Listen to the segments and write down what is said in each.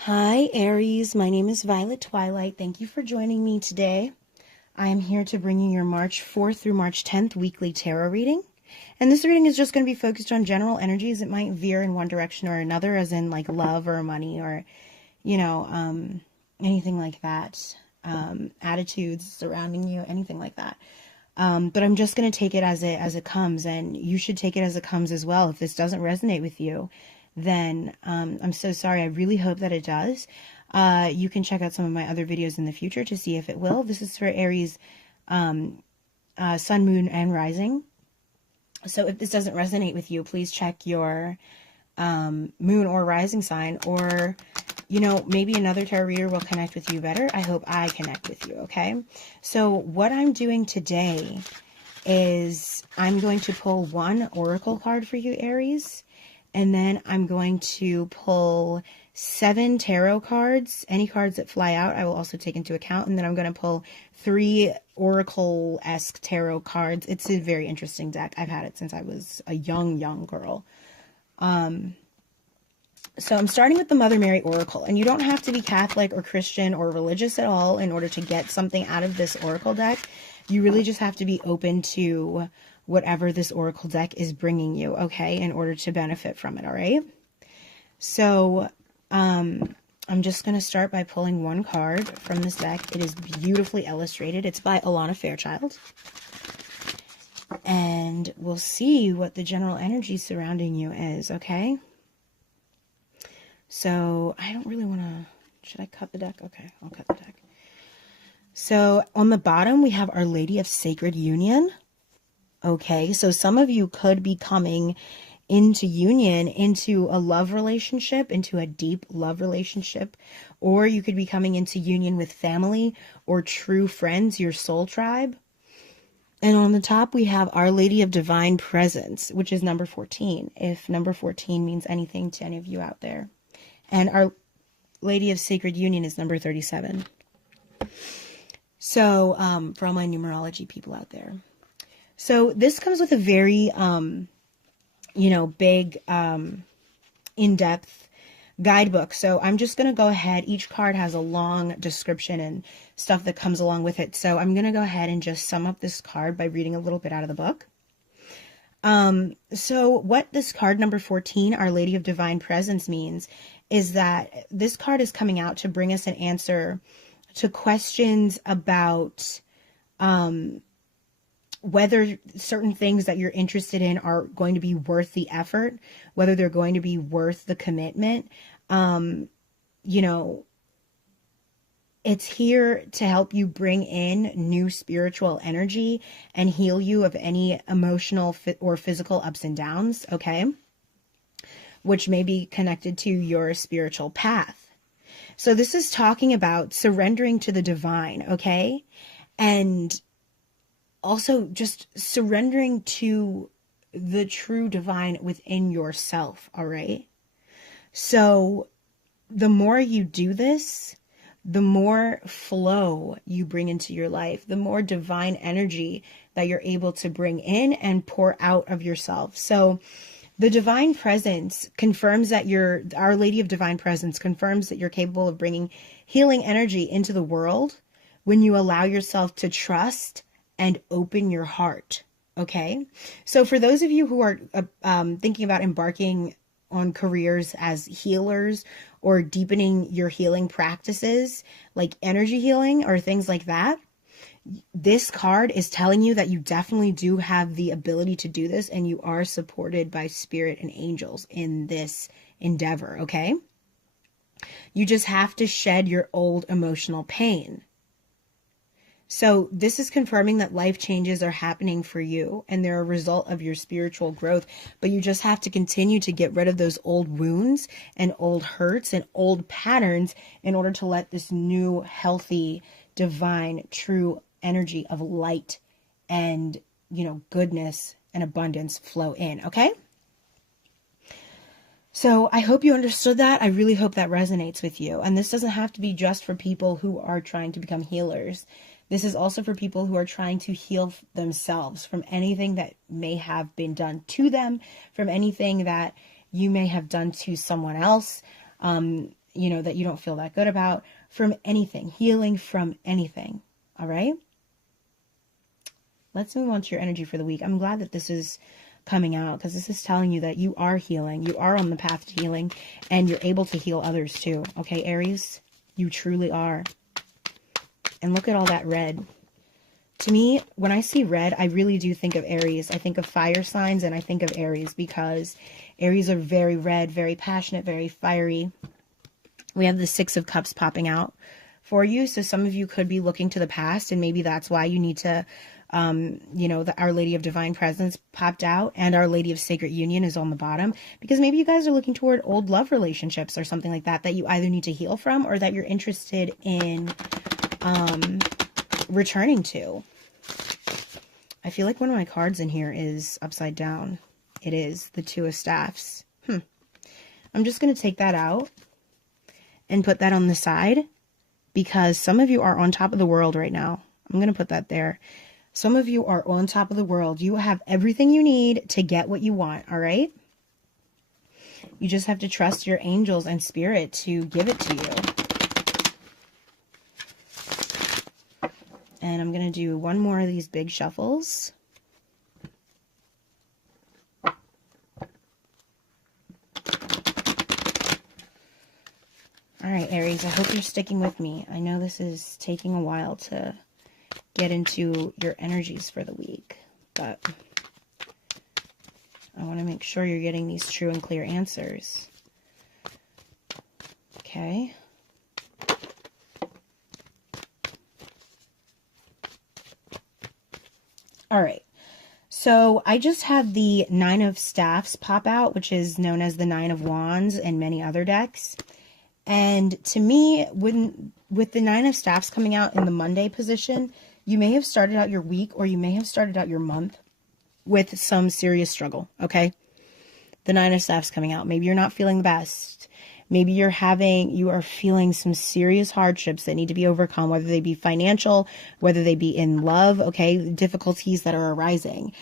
Hi, Aries. My name is Violet Twilight. Thank you for joining me today. I am here to bring you your March 4th through March 10th weekly tarot reading. And this reading is just going to be focused on general energies. It might veer in one direction or another, as in like love or money or, you know, anything like that. Attitudes surrounding you, anything like that. But I'm just going to take it as it comes, and you should take it as it comes as well. If this doesn't resonate with you, then I'm so sorry. I really hope that it does. You can check out some of my other videos in the future to see if it will. This is for Aries, Sun, Moon, and Rising. So if this doesn't resonate with you, please check your moon or rising sign, or maybe another tarot reader will connect with you better. I hope I connect with you, okay? So what I'm doing today is I'm going to pull one oracle card for you, Aries, and then I'm going to pull 7 tarot cards. Any cards that fly out, I will also take into account, and then I'm going to pull 3 oracle-esque tarot cards. It's a very interesting deck. I've had it since I was a young girl. So I'm starting with the Mother Mary Oracle, and you don't have to be Catholic or Christian or religious at all in order to get something out of this Oracle deck. You really just have to be open to whatever this Oracle deck is bringing you, okay, in order to benefit from it, all right? So I'm just going to start by pulling one card from this deck. It is beautifully illustrated. It's by Alana Fairchild. And we'll see what the general energy surrounding you is, okay? So I don't really want to, should I cut the deck? Okay, I'll cut the deck. So on the bottom, we have Our Lady of Sacred Union. Okay, so some of you could be coming into union, into a love relationship, into a deep love relationship, or you could be coming into union with family or true friends, your soul tribe. And on the top, we have Our Lady of Divine Presence, which is number 14, if number 14 means anything to any of you out there. And Our Lady of Sacred Union is number 37. So, for all my numerology people out there. So this comes with a very, big, in-depth guidebook. So I'm just going to go ahead. Each card has a long description and stuff that comes along with it. So I'm going to go ahead and just sum up this card by reading a little bit out of the book. So what this card number 14, Our Lady of Divine Presence, means is that this card is coming out to bring us an answer to questions about whether certain things that you're interested in are going to be worth the effort, whether they're going to be worth the commitment. It's here to help you bring in new spiritual energy and heal you of any emotional or physical ups and downs, okay? Which may be connected to your spiritual path. So this is talking about surrendering to the divine, okay? And also just surrendering to the true divine within yourself, all right? So the more you do this, the more flow you bring into your life, the more divine energy that you're able to bring in and pour out of yourself. So the divine presence confirms that Our Lady of Divine Presence confirms that you're capable of bringing healing energy into the world when you allow yourself to trust and open your heart. Okay. So for those of you who are thinking about embarking on careers as healers or deepening your healing practices, like energy healing or things like that, this card is telling you that you definitely do have the ability to do this, and you are supported by spirit and angels in this endeavor, okay? You just have to shed your old emotional pain. So this is confirming that life changes are happening for you and they're a result of your spiritual growth, but you just have to continue to get rid of those old wounds and old hurts and old patterns in order to let this new, healthy, divine, true energy of light and, goodness and abundance flow in, okay? So I hope you understood that. I really hope that resonates with you. And this doesn't have to be just for people who are trying to become healers. This is also for people who are trying to heal themselves from anything that may have been done to them, from anything that you may have done to someone else. you know, that you don't feel that good about, from anything, healing from anything. All right. Let's move on to your energy for the week. I'm glad that this is coming out, because this is telling you that you are healing. You are on the path to healing, and you're able to heal others too. Okay, Aries, you truly are. And look at all that red. To me, when I see red, I really do think of Aries. I think of fire signs, and I think of Aries, because Aries are very red, very passionate, very fiery. We have the Six of Cups popping out for you. So some of you could be looking to the past, and maybe that's why you need to, you know, the Our Lady of Divine Presence popped out, and Our Lady of Sacred Union is on the bottom, because maybe you guys are looking toward old love relationships or something like that, that you either need to heal from, or that you're interested in returning to. I feel like one of my cards in here is upside down. It is the Two of Staffs. I'm just going to take that out and put that on the side, because some of you are on top of the world right now. I'm going to put that there. Some of you are on top of the world. You have everything you need to get what you want, all right? You just have to trust your angels and spirit to give it to you. And I'm going to do one more of these big shuffles. All right, Aries, I hope you're sticking with me. I know this is taking a while to get into your energies for the week, but I want to make sure you're getting these true and clear answers. Okay. All right. So I just had the Nine of Staffs pop out, which is known as the Nine of Wands in many other decks. And to me, with the Nine of Staffs coming out in the Monday position, you may have started out your week, or you may have started out your month with some serious struggle, okay? The Nine of Staffs coming out. Maybe you're not feeling the best. Maybe you are feeling some serious hardships that need to be overcome, whether they be financial, whether they be in love, okay? Difficulties that are arising.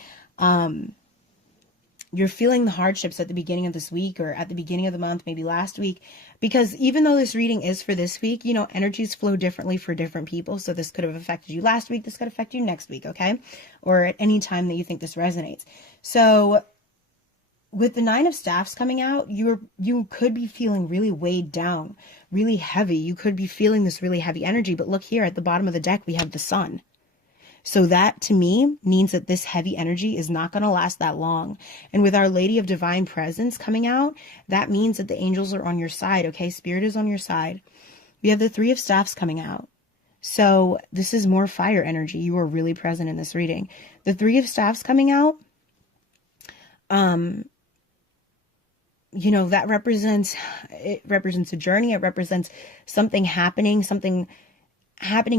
You're feeling the hardships at the beginning of this week, or at the beginning of the month, maybe last week, because even though this reading is for this week, you know, energies flow differently for different people. So this could have affected you last week. This could affect you next week. Okay. Or at any time that you think this resonates. So with the Nine of Staffs coming out, you could be feeling really weighed down, really heavy. You could be feeling this really heavy energy, but look here at the bottom of the deck, we have the Sun. So that, to me, means that this heavy energy is not going to last that long. And with Our Lady of Divine Presence coming out, that means that the angels are on your side, okay? Spirit is on your side. We have the Three of Staffs coming out. So this is more fire energy. You are really present in this reading. The Three of Staffs coming out, you know, that represents a journey. It represents something happening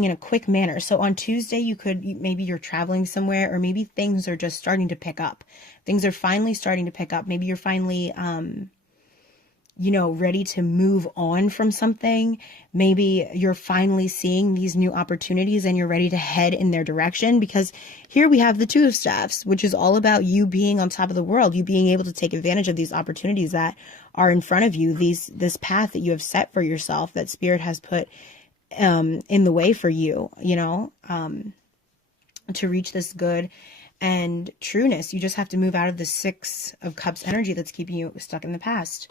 in a quick manner. So on Tuesday, maybe you're traveling somewhere, or maybe things are just starting to pick up. Things are finally starting to pick up. Maybe you're finally, you know, ready to move on from something. Maybe you're finally seeing these new opportunities and you're ready to head in their direction, because here we have the Two of Staffs, which is all about you being on top of the world, you being able to take advantage of these opportunities that are in front of you, this path that you have set for yourself, that Spirit has put in the way for you, you know, to reach this good and trueness. You just have to move out of the Six of Cups energy that's keeping you stuck in the past.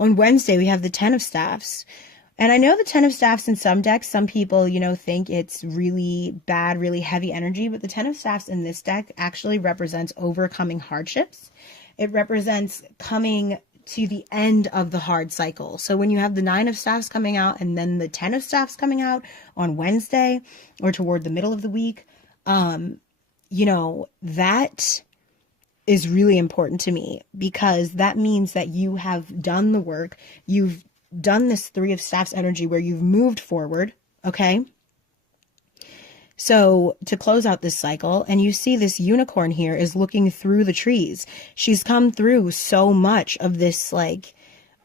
On Wednesday, we have the Ten of Staffs. And I know the Ten of Staffs in some decks, some people, you know, think it's really bad, really heavy energy, but the Ten of Staffs in this deck actually represents overcoming hardships. It represents coming to the end of the hard cycle. So when you have the Nine of Staffs coming out and then the Ten of Staffs coming out on Wednesday or toward the middle of the week, you know, that is really important to me, because that means that you have done the work. You've done this Three of Staffs energy where you've moved forward. Okay. So to close out this cycle, and you see this unicorn here is looking through the trees. She's come through so much of this, like,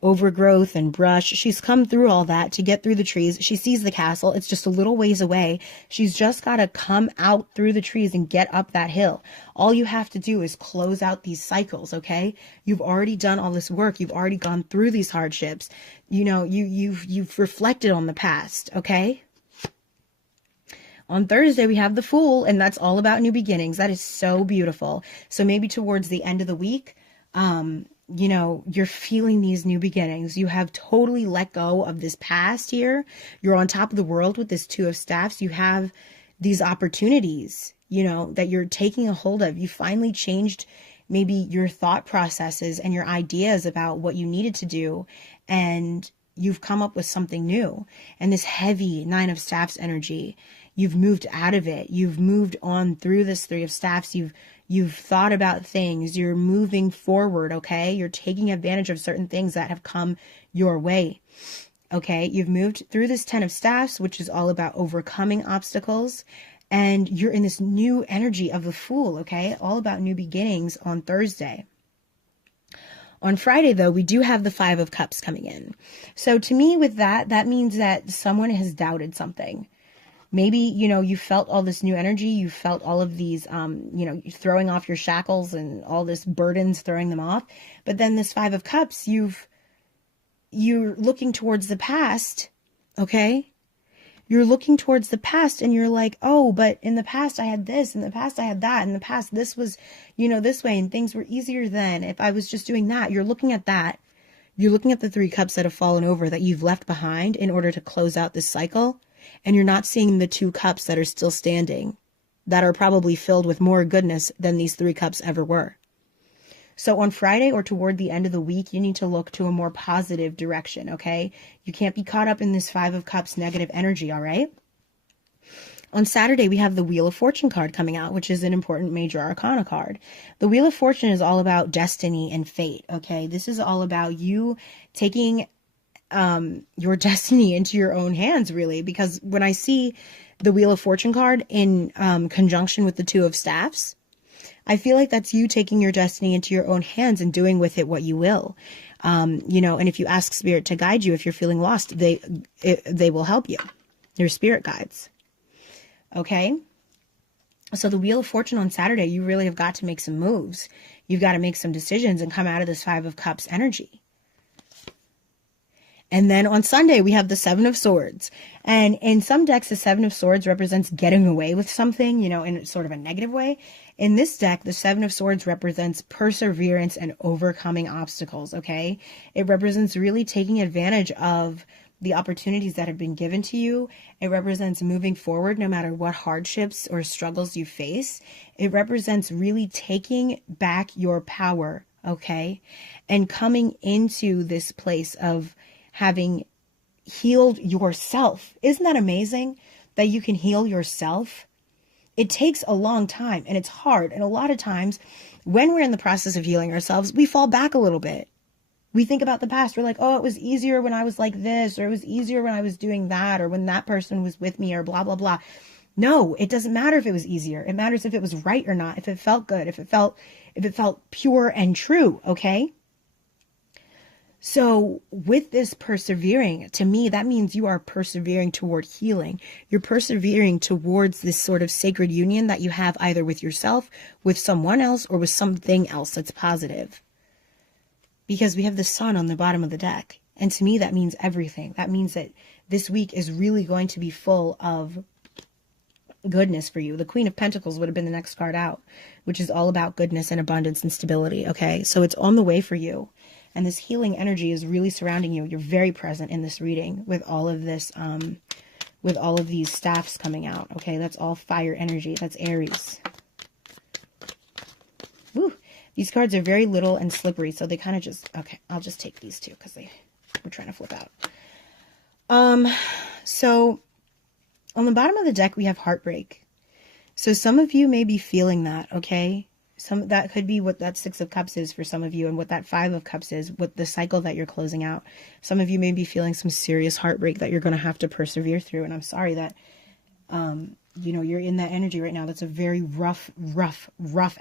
overgrowth and brush. She's come through all that to get through the trees. She sees the castle. It's just a little ways away. She's just got to come out through the trees and get up that hill. All you have to do is close out these cycles, okay? You've already done all this work. You've already gone through these hardships. You know, you've reflected on the past, okay? On Thursday, we have the Fool, and that's all about new beginnings. That is so beautiful. So maybe towards the end of the week, you know, you're feeling these new beginnings. You have totally let go of this past here. You're on top of the world with this Two of Staffs. You have these opportunities, you know, that you're taking a hold of. You finally changed maybe your thought processes and your ideas about what you needed to do, and you've come up with something new. And this heavy Nine of Staffs energy, you've moved out of it. You've moved on through this Three of Staffs. You've thought about things. You're moving forward, okay? You're taking advantage of certain things that have come your way, okay? You've moved through this Ten of Staffs, which is all about overcoming obstacles. And you're in this new energy of the Fool, okay? All about new beginnings on Thursday. On Friday, though, we do have the Five of Cups coming in. So to me, with that, that means that someone has doubted something. Maybe, you know, you felt all this new energy. You felt all of these, you know, throwing off your shackles and all this burdens, throwing them off. But then this Five of Cups, you're looking towards the past, okay? You're looking towards the past and you're like, oh, but in the past I had this, in the past I had that, in the past this was, you know, this way, and things were easier then if I was just doing that. You're looking at that. You're looking at the Three Cups that have fallen over that you've left behind in order to close out this cycle. And you're not seeing the Two Cups that are still standing, that are probably filled with more goodness than these Three Cups ever were. So on Friday or toward the end of the week, you need to look to a more positive direction, okay? You can't be caught up in this Five of Cups negative energy, all right? On Saturday, we have the Wheel of Fortune card coming out, which is an important major arcana card. The Wheel of Fortune is all about destiny and fate, okay? This is all about you taking your destiny into your own hands, really, because when I see the Wheel of Fortune card in conjunction with the Two of Staffs, I feel like that's you taking your destiny into your own hands and doing with it what you will. You know, and if you ask Spirit to guide you, if you're feeling lost, they will help you. Your spirit guides. Okay? So the Wheel of Fortune on Saturday, you really have got to make some moves. You've got to make some decisions and come out of this Five of Cups energy. And then on Sunday, we have the Seven of Swords. And in some decks, the Seven of Swords represents getting away with something, you know, in sort of a negative way. In this deck, the Seven of Swords represents perseverance and overcoming obstacles, okay? It represents really taking advantage of the opportunities that have been given to you. It represents moving forward no matter what hardships or struggles you face. It represents really taking back your power, okay? And coming into this place of having healed yourself. Isn't that amazing that you can heal yourself? It takes a long time and it's hard. And a lot of times when we're in the process of healing ourselves, we fall back a little bit. We think about the past. We're like, oh, it was easier when I was like this, or it was easier when I was doing that, or when that person was with me, or blah, blah, blah. No, it doesn't matter if it was easier. It matters if it was right or not, if it felt good, if it felt pure and true, okay? So with this persevering, to me, that means you are persevering toward healing. You're persevering towards this sort of sacred union that you have either with yourself, with someone else, or with something else that's positive. Because we have the Sun on the bottom of the deck. And to me, that means everything. That means that this week is really going to be full of goodness for you. The Queen of Pentacles would have been the next card out, which is all about goodness and abundance and stability, okay? So it's on the way for you. And this healing energy is really surrounding you. You're very present in this reading with all of this, with all of these staffs coming out. Okay, that's all fire energy. That's Aries. Woo! These cards are very little and slippery, so they kind of just... Okay, I'll just take these two because we're trying to flip out. So on the bottom of the deck, we have heartbreak. So some of you may be feeling that, okay? That could be what that Six of Cups is for some of you, and what that Five of Cups is, what the cycle that you're closing out. Some of you may be feeling some serious heartbreak that you're going to have to persevere through, and I'm sorry that, you know, you're in that energy right now. That's a very rough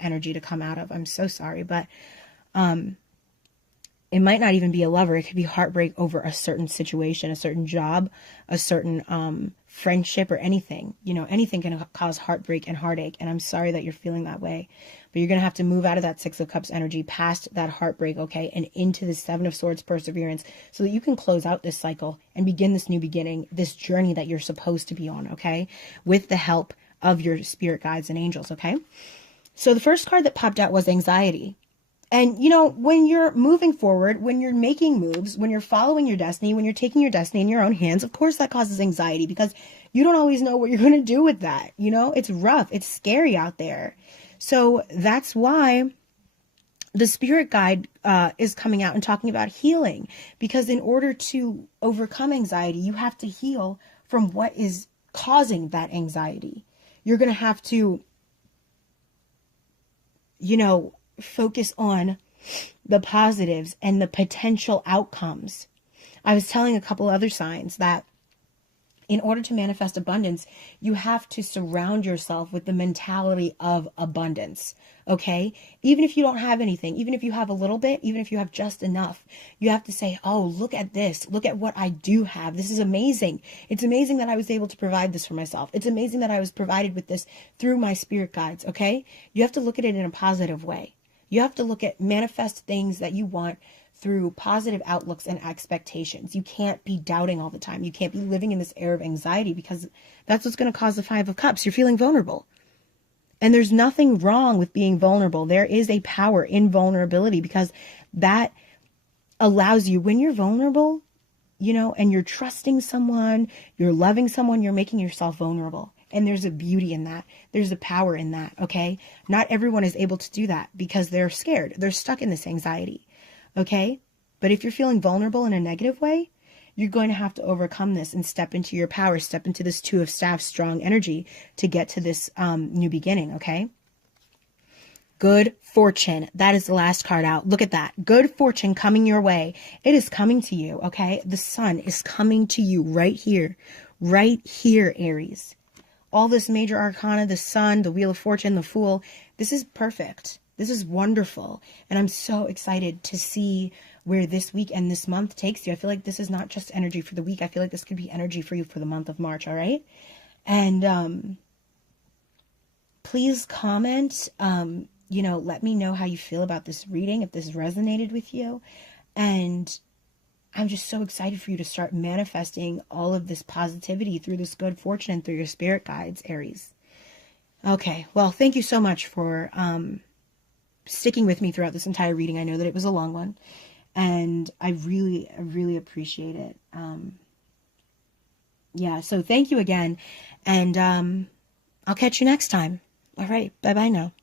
energy to come out of. I'm so sorry, but It might not even be a lover. It could be heartbreak over a certain situation, a certain job, a certain friendship, or anything. You know, anything can cause heartbreak and heartache. And I'm sorry that you're feeling that way. But you're going to have to move out of that Six of Cups energy, past that heartbreak, okay, and into the Seven of Swords perseverance, so that you can close out this cycle and begin this new beginning, this journey that you're supposed to be on, okay, with the help of your spirit guides and angels, okay? So the first card that popped out was anxiety. And, you know, when you're moving forward, when you're making moves, when you're following your destiny, when you're taking your destiny in your own hands, of course that causes anxiety, because you don't always know what you're going to do with that. You know, it's rough. It's scary out there. So that's why the spirit guide is coming out and talking about healing, because in order to overcome anxiety, you have to heal from what is causing that anxiety. You're going to have to, you know, focus on the positives and the potential outcomes. I was telling a couple other signs that in order to manifest abundance, you have to surround yourself with the mentality of abundance. Okay? Even if you don't have anything, even if you have a little bit, even if you have just enough, you have to say, oh, look at this. Look at what I do have. This is amazing. It's amazing that I was able to provide this for myself. It's amazing that I was provided with this through my spirit guides. Okay? You have to look at it in a positive way. You have to look at manifest things that you want through positive outlooks and expectations. You can't be doubting all the time. You can't be living in this air of anxiety, because that's what's going to cause the Five of Cups. You're feeling vulnerable. And there's nothing wrong with being vulnerable. There is a power in vulnerability, because that allows you, when you're vulnerable, you know, and you're trusting someone, you're loving someone, you're making yourself vulnerable. And there's a beauty in that. There's a power in that, okay? Not everyone is able to do that because they're scared. They're stuck in this anxiety, okay? But if you're feeling vulnerable in a negative way, you're going to have to overcome this and step into your power, step into this Two of Staffs strong energy to get to this new beginning, okay? Good fortune. That is the last card out. Look at that. Good fortune coming your way. It is coming to you, okay? The sun is coming to you right here, Aries. All this major arcana, the sun, the Wheel of Fortune, the Fool, this is perfect. This is wonderful. And I'm so excited to see where this week and this month takes you. I feel like this is not just energy for the week. I feel like this could be energy for you for the month of March, all right? And please comment, you know, let me know how you feel about this reading, if this resonated with you. And I'm just so excited for you to start manifesting all of this positivity through this good fortune and through your spirit guides, Aries. Okay, well, thank you so much for sticking with me throughout this entire reading. I know that it was a long one, and I really appreciate it. Yeah, so thank you again, and I'll catch you next time. All right, bye-bye now.